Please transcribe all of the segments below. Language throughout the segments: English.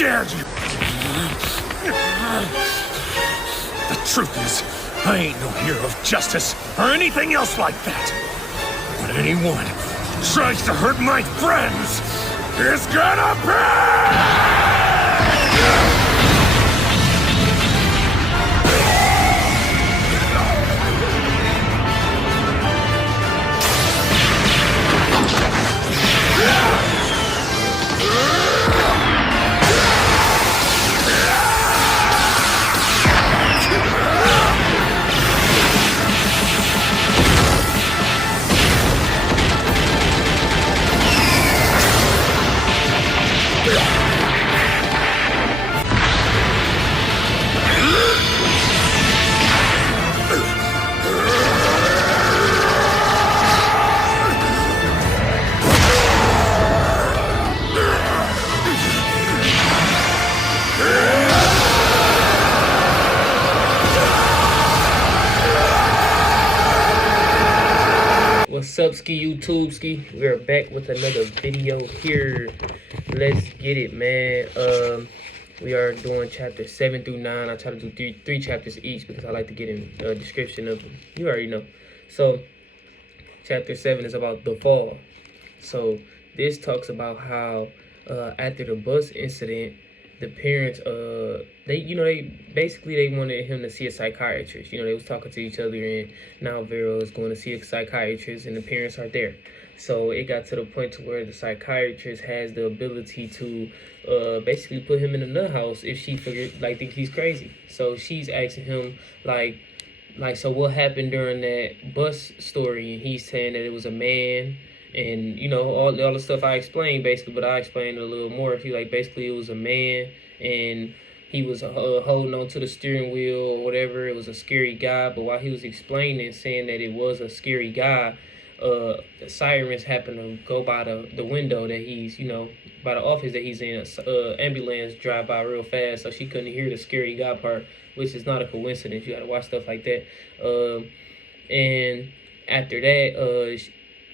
dare you? The truth is, I ain't no hero of justice or anything else like that. But anyone who tries to hurt my friends is gonna pay! What's up, ski YouTube ski? We're back with another video here. Let's get it, man. We are doing chapters 7 through 9. I try to do three chapters each because I like to get in a description of them. You already know. So chapter 7 is about the fall. So this talks about how after the bus incident, the parents they wanted him to see a psychiatrist. They was talking to each other, and now Vero is going to see a psychiatrist and the parents are there. So it got to the point to where the psychiatrist has the ability to basically put him in a nut house if she think he's crazy. So she's asking him like so what happened during that bus story, and he's saying that it was a man. And all the stuff I explained basically, but I explained it a little more. Basically it was a man, and he was holding on to the steering wheel or whatever. It was a scary guy, but while he was explaining, saying that it was a scary guy, the sirens happened to go by the window that he's by the office that he's in. Ambulance drive by real fast, so she couldn't hear the scary guy part, which is not a coincidence. You gotta watch stuff like that. And after that,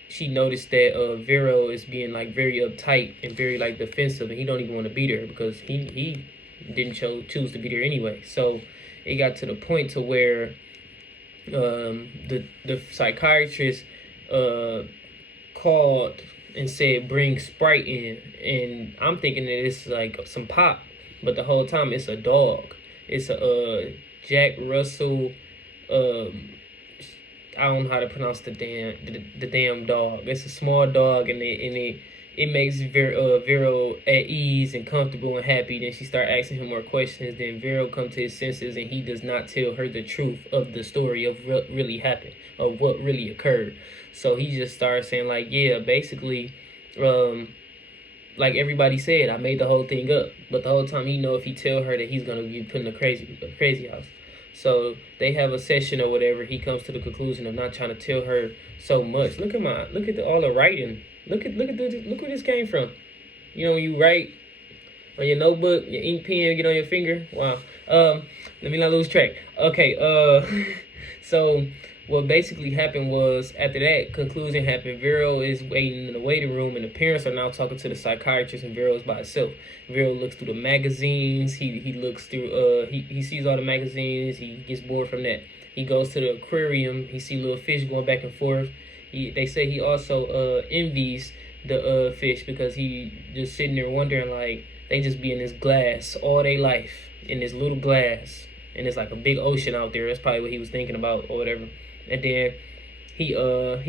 she noticed that Vero is being very uptight and very defensive, and he don't even want to be there because he didn't choose to be there anyway. So it got to the point to where the psychiatrist called and said bring Sprite in, and I'm thinking that it's some pop, but the whole time it's a dog. It's a Jack Russell. I don't know how to pronounce the damn dog. It's a small dog, and it makes Vero at ease and comfortable and happy. Then she start asking him more questions. Then Vero come to his senses, and he does not tell her the truth of the story of what really happened, of what really occurred. So he just starts saying yeah, basically, like everybody said, I made the whole thing up. But the whole time he know if he tell her that he's gonna be put in a crazy house. So they have a session or whatever. He comes to the conclusion of not trying to tell her so much. Look at all the writing. Look where this came from. When you write on your notebook, your ink pen get on your finger. Wow. Let me not lose track. Okay. So what basically happened was, after that conclusion happened, Vero is waiting in the waiting room, and the parents are now talking to the psychiatrist, and Vero's by herself. Vero looks through the magazines. He looks through he sees all the magazines. He gets bored from that. He goes to the aquarium. He see little fish going back and forth. They say he also envies the fish because he just sitting there wondering they just be in this glass all their life, in this little glass, and it's like a big ocean out there. That's probably what he was thinking about or whatever. And then he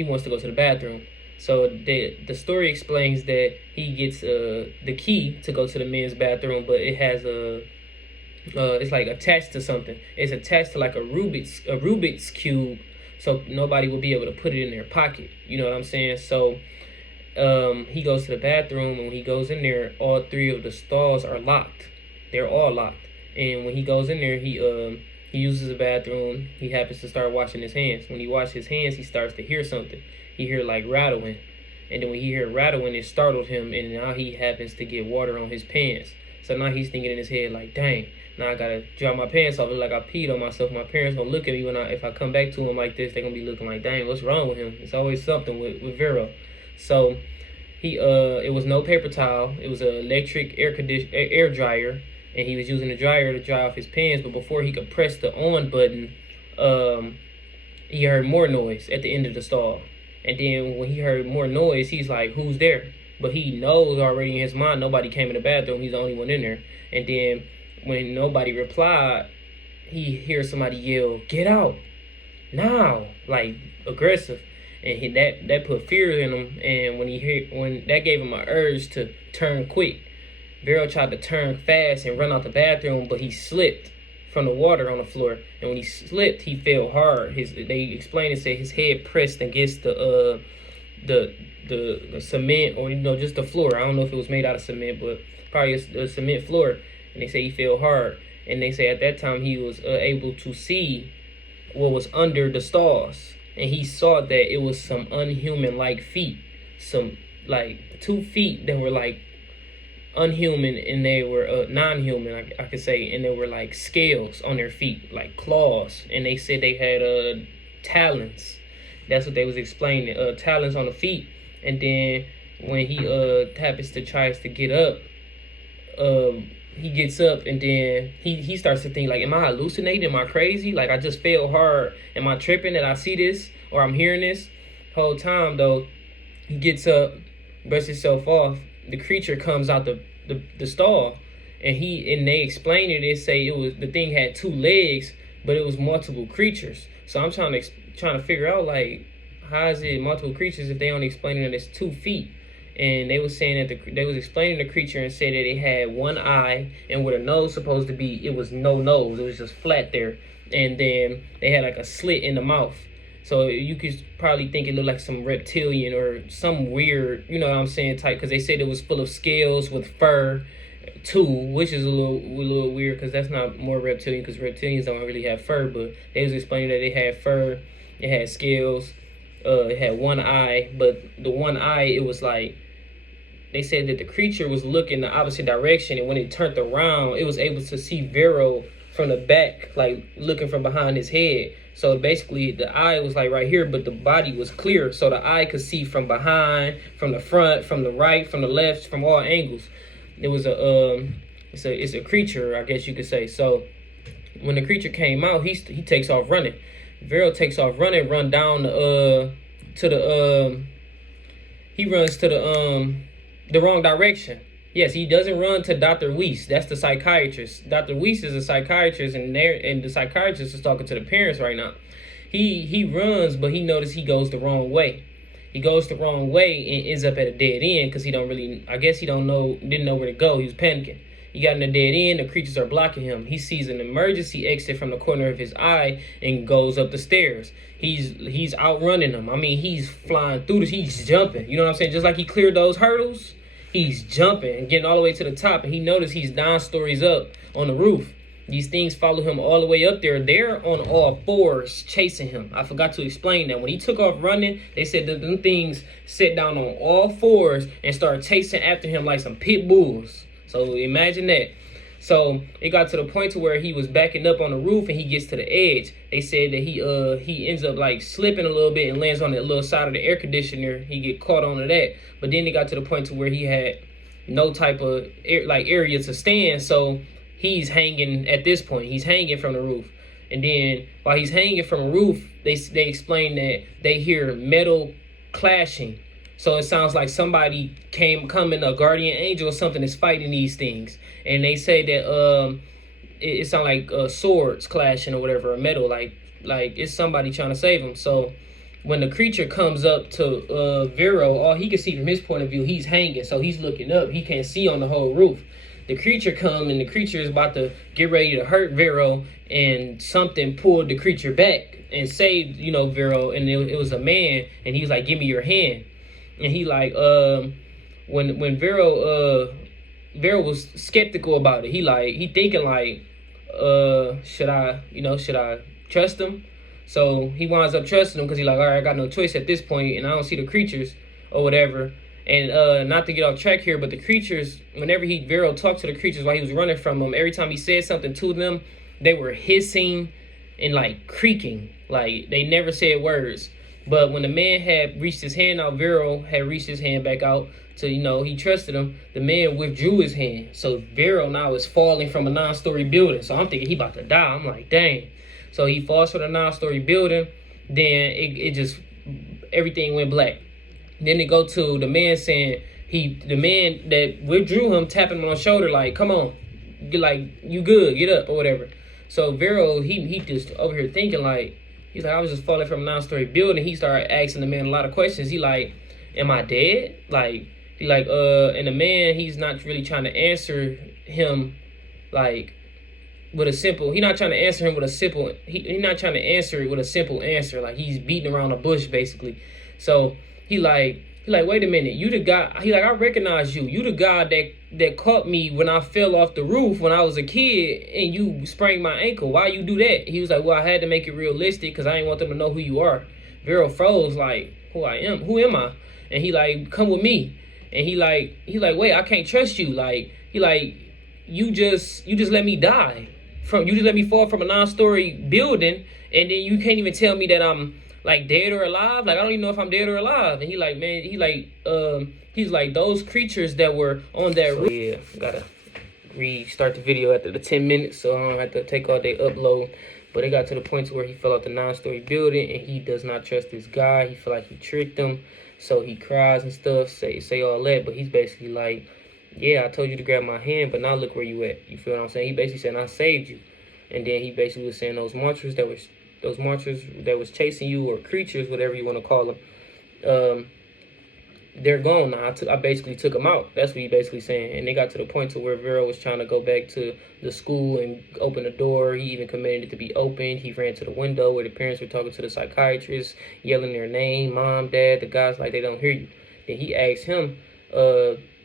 wants to go to the bathroom. So the story explains that he gets the key to go to the men's bathroom, but it has it's attached to something. It's attached to a Rubik's cube, so nobody will be able to put it in their pocket. You know what I'm saying? So he goes to the bathroom, and when he goes in there, all three of the stalls are locked. They're all locked. And when he goes in there, he uses the bathroom. He happens to start washing his hands. When he washes his hands, he starts to hear something. He hear rattling. And then when he hear rattling, it startled him, and now he happens to get water on his pants. So now he's thinking in his head dang, now I gotta dry my pants off. It's like I peed on myself. My parents gonna look at me if I come back to him like this. They're gonna be looking dang, what's wrong with him? It's always something with Vero. So It was no paper towel. It was an electric air dryer, and he was using the dryer to dry off his pants. But before he could press the on button, he heard more noise at the end of the stall. And then when he heard more noise, he's like, "Who's there?" But he knows already in his mind nobody came in the bathroom. He's the only one in there. And then when nobody replied, he hears somebody yell, "Get out now!" Like aggressive. And that put fear in him. And when that gave him an urge to turn quick. Vero tried to turn fast and run out the bathroom, but he slipped from the water on the floor. And when he slipped, he fell hard. They explained it, said his head pressed against the cement, or just the floor. I don't know if it was made out of cement, but probably a cement floor. And they say he fell hard. And they say at that time he was able to see what was under the stalls, and he saw that it was some unhuman-like feet, some like 2 feet that were like unhuman, and they were non-human, I could say, and there were like scales on their feet, like claws, and they said they had talons. That's what they was explaining, talons on the feet. And then when he tries to get up, he gets up, and then he starts to think like, am I hallucinating? Am I crazy? Like, I just fell hard. Am I tripping that I see this or I'm hearing this? Whole time though, he gets up, brushes himself off. The creature comes out the stall, and they explain it. They say the thing had 2 legs, but it was multiple creatures. So I'm trying to figure out, like, how is it multiple creatures if they only explaining that it's 2 feet? And they was saying that they was explaining the creature and said that it had 1 eye, and where the nose supposed to be, it was no nose. It was just flat there. And then they had like a slit in the mouth. So you could probably think it looked like some reptilian or some weird, you know what I'm saying, type, because they said it was full of scales with fur too, which is a little weird, because that's not more reptilian, because reptilians don't really have fur. But they was explaining that it had fur, it had scales, it had 1 eye, but the 1 eye, it was like, they said that the creature was looking the opposite direction, and when it turned around, it was able to see Vero from the back, like looking from behind his head. So basically, the eye was like right here, but the body was clear, so the eye could see from behind, from the front, from the right, from the left, from all angles. It was it's a creature, I guess you could say. So when the creature came out, he takes off running. Vero takes off running, he runs to the wrong direction. Yes, he doesn't run to Dr. Weiss. That's the psychiatrist. Dr. Weiss is a psychiatrist, and the psychiatrist is talking to the parents right now. He runs, but he noticed he goes the wrong way. He goes the wrong way and ends up at a dead end, because didn't know where to go. He was panicking. He got in a dead end. The creatures are blocking him. He sees an emergency exit from the corner of his eye and goes up the stairs. He's outrunning them. I mean, he's flying through this. He's jumping. You know what I'm saying? Just like he cleared those hurdles, he's jumping and getting all the way to the top. And he noticed he's 9 stories up on the roof. These things follow him all the way up there. They're on all 4s chasing him. I forgot to explain that. When he took off running, they said that them things sat down on all 4s and started chasing after him like some pit bulls. So imagine that. So it got to the point to where he was backing up on the roof, and he gets to the edge. They said that he ends up like slipping a little bit and lands on that little side of the air conditioner. He get caught onto that. But then it got to the point to where he had no type of area to stand. So he's hanging at this point. He's hanging from the roof. And then while he's hanging from the roof, they explain that they hear metal clashing. So it sounds like somebody coming, a guardian angel or something, is fighting these things. And they say that it sounds like swords clashing or whatever, or metal, like it's somebody trying to save him. So when the creature comes up to Vero, all he can see from his point of view, he's hanging. So he's looking up. He can't see on the whole roof. The creature come, and the creature is about to get ready to hurt Vero, and something pulled the creature back and saved, Vero. And it was a man, and he's like, "Give me your hand." And he like, when Vero was skeptical about it. He thinking like, should I trust him? So he winds up trusting him, because he's like, all right, I got no choice at this point, and I don't see the creatures or whatever. And not to get off track here, but the creatures, whenever Vero talked to the creatures while he was running from them, every time he said something to them, they were hissing and like creaking, like they never said words. But when the man had reached his hand out, Vero had reached his hand back out So, he trusted him. The man withdrew his hand. So Vero now is falling from a 9-story building. So I'm thinking he about to die. I'm like, dang. So he falls from a 9-story building. Then it just, everything went black. Then they go to the man saying, the man that withdrew him, tapping him on the shoulder, like, come on. Like, you good, get up, or whatever. So Vero, he just over here thinking, like, he's like, I was just falling from a 9-story building. He started asking the man a lot of questions. He like, am I dead? Like, and the man, he's not really trying to answer him, like, with a simple, he's not trying to answer him with a simple, he's not trying to answer it with a simple answer. Like, he's beating around the bush, basically. So he like, wait a minute, you the guy, he like, I recognize you. You the guy that caught me when I fell off the roof when I was a kid and you sprained my ankle. Why you do that? He was like, well, I had to make it realistic because I didn't want them to know who you are. Vero froze, like, who am I? And he like, come with me. And he like, wait, I can't trust you. Like, you just let me die. You just let me fall from a 9-story building, and then you can't even tell me that I'm like dead or alive. Like, I don't even know if I'm dead or alive. And he like, man, he's like, those creatures that were on that roof. Yeah, gotta restart the video after the 10 minutes, so I don't have to take all day upload. But it got to the point to where he fell out the 9-story building, and he does not trust this guy. He feel like he tricked him, so he cries and stuff, say all that. But he's basically like, yeah, I told you to grab my hand, but now look where you at. You feel what I'm saying? He basically said, I saved you. And then he basically was saying those monsters that was chasing you, or creatures, whatever you want to call them, they're gone now. I basically took them out. That's what he basically saying. And they got to the point to where Vero was trying to go back to the school and open the door. He even commanded it to be opened. He ran to the window where the parents were talking to the psychiatrist, yelling their name, mom, dad. The guys like, they don't hear you. Then he asked him,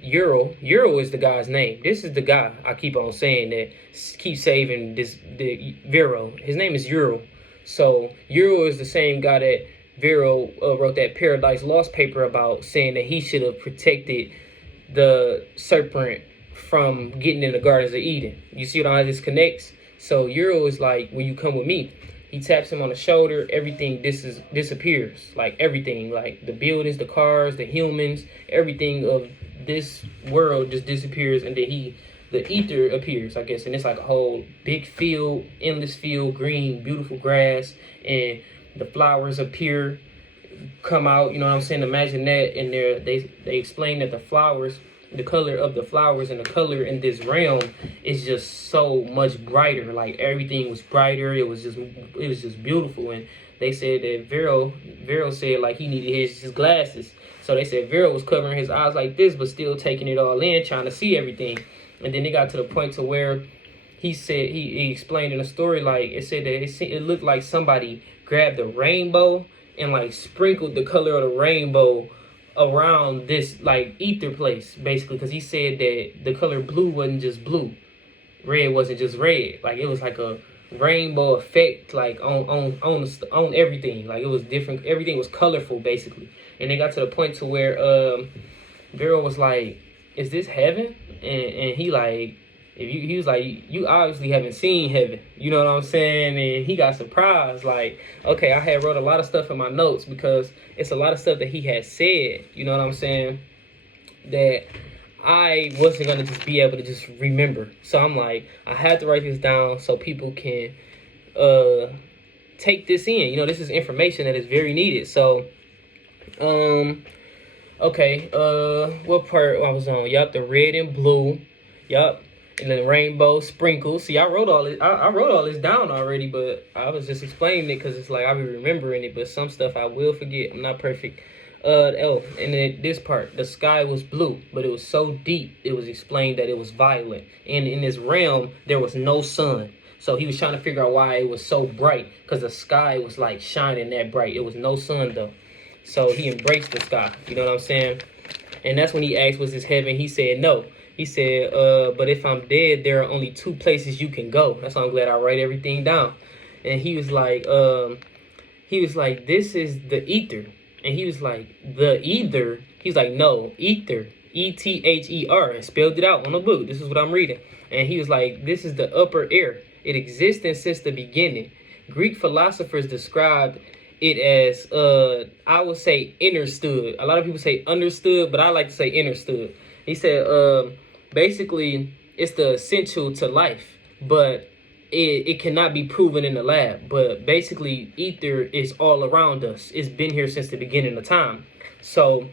Euro is the guy's name. This is the guy I keep on saying that keeps saving the Vero. His name is Euro. So Euro is the same guy that Vero wrote that Paradise Lost paper about, saying that he should have protected the serpent from getting in the Gardens of Eden. You see how this connects? So Euro is like, when you come with me, he taps him on the shoulder, everything disappears. Like everything, like the buildings, the cars, the humans, everything of this world just disappears, and then the ether appears, I guess, and it's like a whole big field, endless field, green, beautiful grass, and the flowers appear, come out, you know what I'm saying? Imagine that. And they explain that the flowers, the color of the flowers and the color in this realm is just so much brighter. Like everything was brighter. It was just beautiful. And they said that Vero said like he needed his glasses. So they said Vero was covering his eyes like this, but still taking it all in, trying to see everything. And then it got to the point to where he said, he explained in a story, like it said that it looked like somebody grabbed a rainbow and like sprinkled the color of the rainbow around this like ether place, basically, because he said that the color blue wasn't just blue, red wasn't just red, like it was like a rainbow effect, like on everything. Like it was different, everything was colorful, basically. And they got to the point to where Vero was like, is this heaven? And he like, he was like, you obviously haven't seen heaven, you know what I'm saying? And he got surprised, like, okay, I had wrote a lot of stuff in my notes because it's a lot of stuff that he had said, you know what I'm saying, that I wasn't gonna just be able to just remember. So I'm like, I had to write this down so people can take this in. You know, this is information that is very needed. So okay, what part I was on? Yup, the red and blue. Yup. And then rainbow sprinkles. See, I wrote all this down already, but I was just explaining it because it's like I be remembering it, but some stuff I will forget. I'm not perfect. And then this part, the sky was blue, but it was so deep. It was explained that it was violet, and in this realm there was no sun. So he was trying to figure out why it was so bright, because the sky was like shining that bright. It was no sun though. So he embraced the sky. You know what I'm saying? And that's when he asked, was this heaven? He said no. He said, but if I'm dead, there are only 2 places you can go. That's why I'm glad I write everything down. And he was like, this is the ether. And he was like, the ether? He's like, no, ether, E-T-H-E-R, and spelled it out on the book. This is what I'm reading. And he was like, this is the upper air. It existed since the beginning. Greek philosophers described it as I would say understood. A lot of people say understood, but I like to say understood. He said basically it's the essential to life, but it cannot be proven in the lab. But basically ether is all around us. It's been here since the beginning of time. So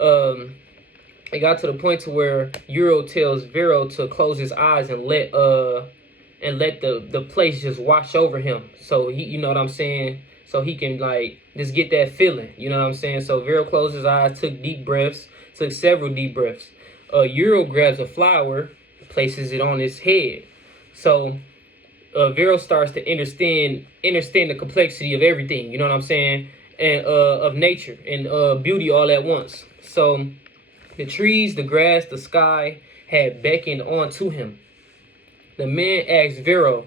it got to the point to where Euro tells Vero to close his eyes and let the place just wash over him. So he, you know what I'm saying? So he can like just get that feeling. You know what I'm saying? So Vero closed his eyes, took deep breaths, took several deep breaths. Euro grabs a flower, places it on his head. So Vero starts to understand the complexity of everything. You know what I'm saying? And of nature and beauty all at once. So the trees, the grass, the sky had beckoned onto him. The man asked Vero,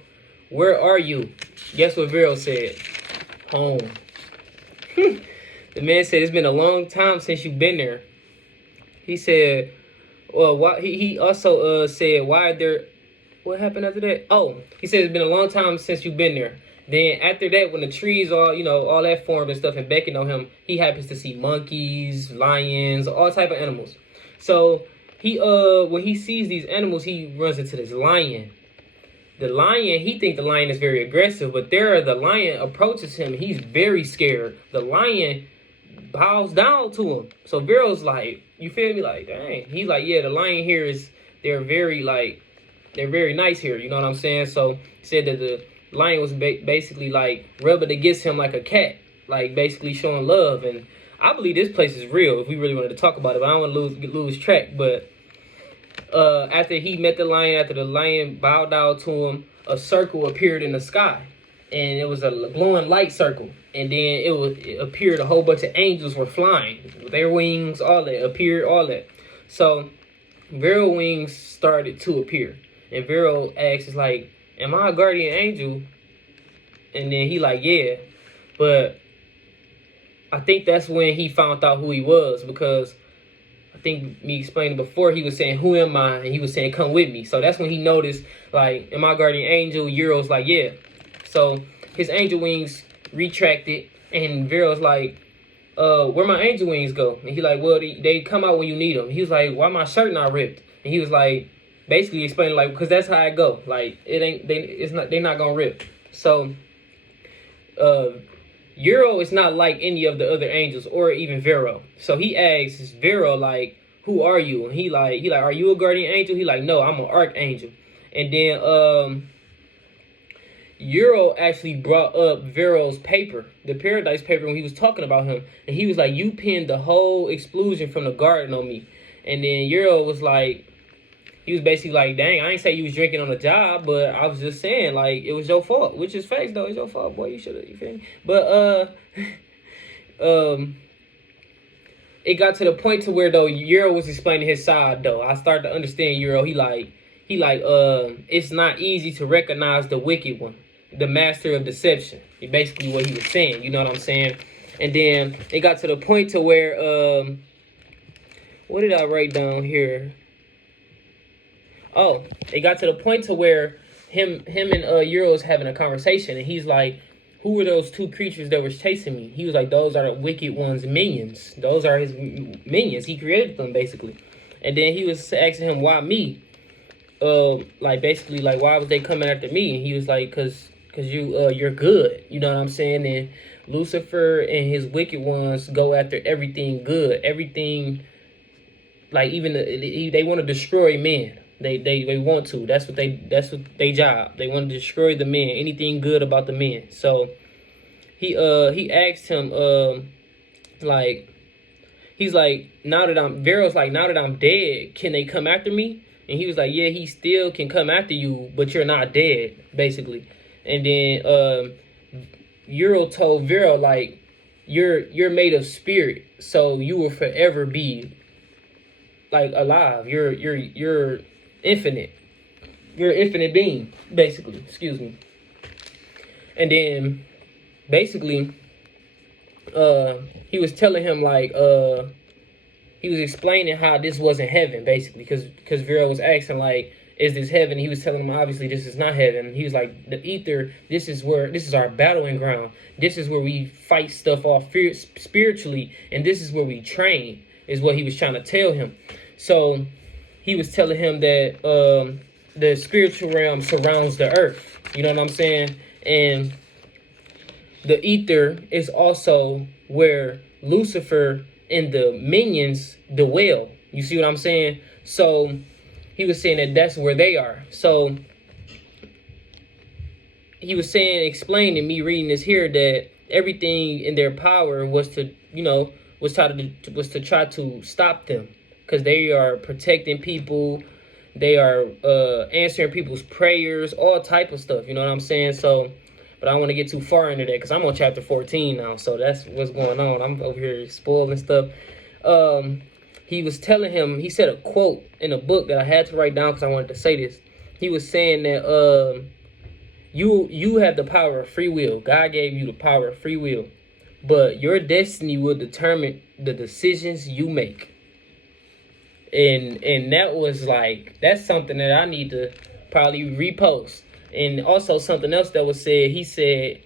"Where are you?" Guess what Vero said? Home. The man said, "It's been a long time since you've been there." He said, well, why, he also said, "Why are there..." What happened after that? Oh, he said, "It's been a long time since you've been there." Then after that, when the trees all, you know, all that formed and stuff and beckoned on him, he happens to see monkeys, lions, all type of animals. So he when he sees these animals, he runs into this lion. The lion, he thinks the lion is very aggressive, but the lion approaches him. He's very scared. The lion bows down to him. So Vero's like, you feel me? Like, dang. He's like, yeah, the lion here is, they're very nice here. You know what I'm saying? So he said that the lion was basically like rubbing against him like a cat, like basically showing love. And I believe this place is real if we really wanted to talk about it, but I don't want to lose track. But after he met the lion, after the lion bowed down to him, a circle appeared in the sky, and it was a glowing light circle. And then it appeared a whole bunch of angels were flying with their wings, all that appeared, all that. So Vero wings started to appear, and Vero asks, like, "Am I a guardian angel?" And then he like, "Yeah," but I think that's when he found out who he was, because I think me explaining before, he was saying, "Who am I?" And he was saying, "Come with me." So that's when he noticed, like, "Am I guardian angel?" Euro's like, "Yeah." So his angel wings retracted, and Vero's like, "Where my angel wings go?" And he like, "Well, they come out when you need them." He was like, "Why my shirt not ripped?" And he was like, basically explaining, like, because that's how it go. Like, they're not gonna rip. So Euro is not like any of the other angels or even Vero. So he asks Vero, like, "Who are you?" And he like, "Are you a guardian angel?" He like, "No, I'm an archangel." And then Euro actually brought up Vero's paper, the Paradise paper, when he was talking about him. And he was like, "You pinned the whole explosion from the garden on me." And then Euro was like, he was basically like, "Dang, I ain't say you was drinking on the job, but I was just saying, like, it was your fault." Which is facts, though. It's your fault, boy. You should have, you feel me? But, it got to the point to where, though, Euro was explaining his side, though. I started to understand Euro. He like, it's not easy to recognize the wicked one, the master of deception. Basically what he was saying, you know what I'm saying? And then it got to the point to where, what did I write down here? Oh, it got to the point to where him and Euro was having a conversation, and he's like, "Who were those two creatures that was chasing me?" He was like, "Those are the wicked one's minions. Those are his minions. He created them, basically." And then he was asking him, "Why me?" Like, basically, like, why was they coming after me? And he was like, "Cause you're good." You know what I'm saying? And Lucifer and his wicked ones go after everything good, everything. Like, even they want to destroy men. They want to. That's what they job. They want to destroy the men. Anything good about the men. So he asked him, like, he's like, Vero's like, "Now that I'm dead, can they come after me?" And he was like, "Yeah, he still can come after you, but you're not dead," basically. And then Euro told Vero, like, you're made of spirit, so you will forever be, like, alive. You're infinite. You're an infinite being, basically. Excuse me. And then basically he was telling him, like, he was explaining how this wasn't heaven, basically, because Vero was asking, like, is this heaven? He was telling him, obviously, this is not heaven. He was like, the ether, this is our battling ground. This is where we fight stuff off spiritually, and this is where we train, is what he was trying to tell him. So he was telling him that the spiritual realm surrounds the earth. You know what I'm saying? And the ether is also where Lucifer and the minions dwell. You see what I'm saying? So he was saying that that's where they are. So he was saying, explaining me reading this here, that everything in their power was to, was to try to stop them, because they are protecting people, they are answering people's prayers, all type of stuff. You know what I'm saying? So, but I don't want to get too far into that because I'm on chapter 14 now. So that's what's going on. I'm over here spoiling stuff. He was telling him, he said a quote in a book that I had to write down because I wanted to say this. He was saying that you have the power of free will. God gave you the power of free will. But your destiny will determine the decisions you make. And that was like, that's something that I need to probably repost. And also something else that was said, he said,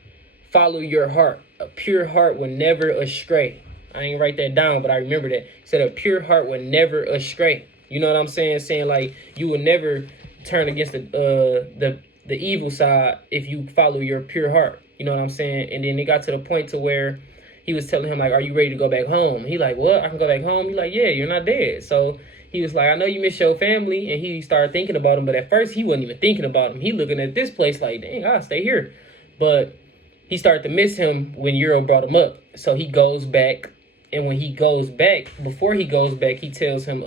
follow your heart. A pure heart will never astray. I ain't write that down, but I remember that. He said a pure heart will never astray. You know what I'm saying? Saying like you will never turn against the evil side if you follow your pure heart. You know what I'm saying? And then it got to the point to where he was telling him like, are you ready to go back home? He like, what? I can go back home? He like, yeah, you're not dead. So he was like, I know you miss your family. And he started thinking about him. But at first he wasn't even thinking about him. He looking at this place like, dang, I'll stay here. But he started to miss him when Euro brought him up. So he goes back. And when he goes back, before he goes back, he tells him,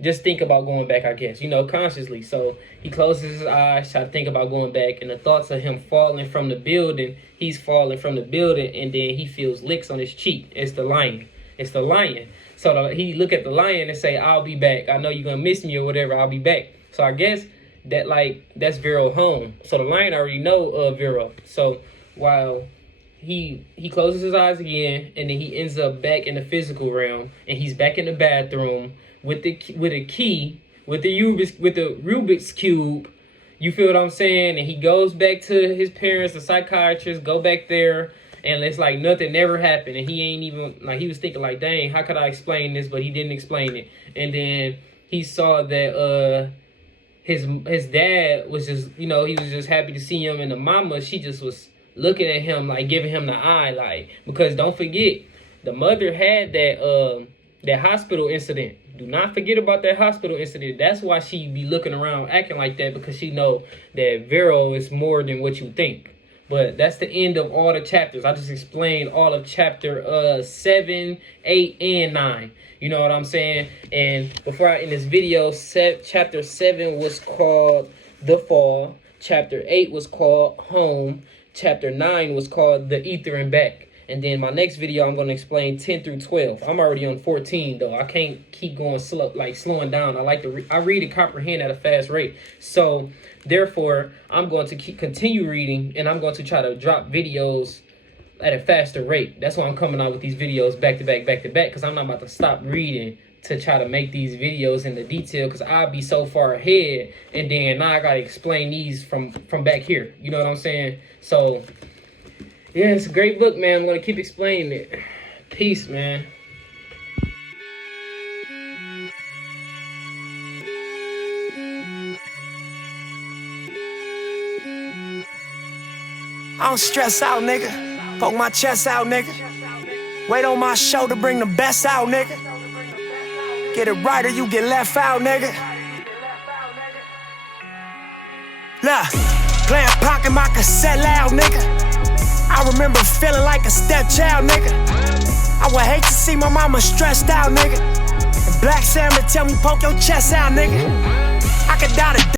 just think about going back, I guess, consciously. So he closes his eyes, try to think about going back. And the thoughts of him falling from the building, he's falling from the building. And then he feels licks on his cheek. It's the lion. It's the lion. So he look at the lion and say, I'll be back. I know you're going to miss me or whatever. I'll be back. So I guess that that's Vero home. So the lion already know Vero. So while he closes his eyes again, and then he ends up back in the physical realm, and he's back in the bathroom with a key, with the Rubik's cube. You feel what I'm saying? And he goes back to his parents, the psychiatrist, go back there, and it's like nothing never happened. And he ain't even, like, he was thinking like, dang, how could I explain this? But he didn't explain it. And then he saw that his dad was just, he was just happy to see him, and the mama, she just was looking at him, like giving him the eye, like, because don't forget, the mother had that hospital incident. Do not forget about that hospital incident. That's why she be looking around acting like that, because she know that Vero is more than what you think. But that's the end of all the chapters. I just explained all of chapter 7, 8, and 9. You know what I'm saying? And before I end this video, chapter 7 was called The Fall. Chapter 8 was called Home. Chapter 9 was called The Ether and Back. And then my next video, I'm going to explain 10 through 12. I'm already on 14, though. I can't keep going slow, slowing down. I like to I read and comprehend at a fast rate. So, therefore, I'm going to continue reading, and I'm going to try to drop videos at a faster rate. That's why I'm coming out with these videos back to back, because I'm not about to stop reading to try to make these videos in the detail, because I'll be so far ahead, and then now I got to explain these from back here. You know what I'm saying? So, yeah, it's a great book, man. I'm going to keep explaining it. Peace, man. I don't stress out, nigga. Poke my chest out, nigga. Wait on my show to bring the best out, nigga. Get it right or you get left out, nigga. Look, playing pocket my cassette loud, nigga. I remember feeling like a stepchild, nigga. I would hate to see my mama stressed out, nigga. And Black Sam to tell me poke your chest out, nigga. I could die today.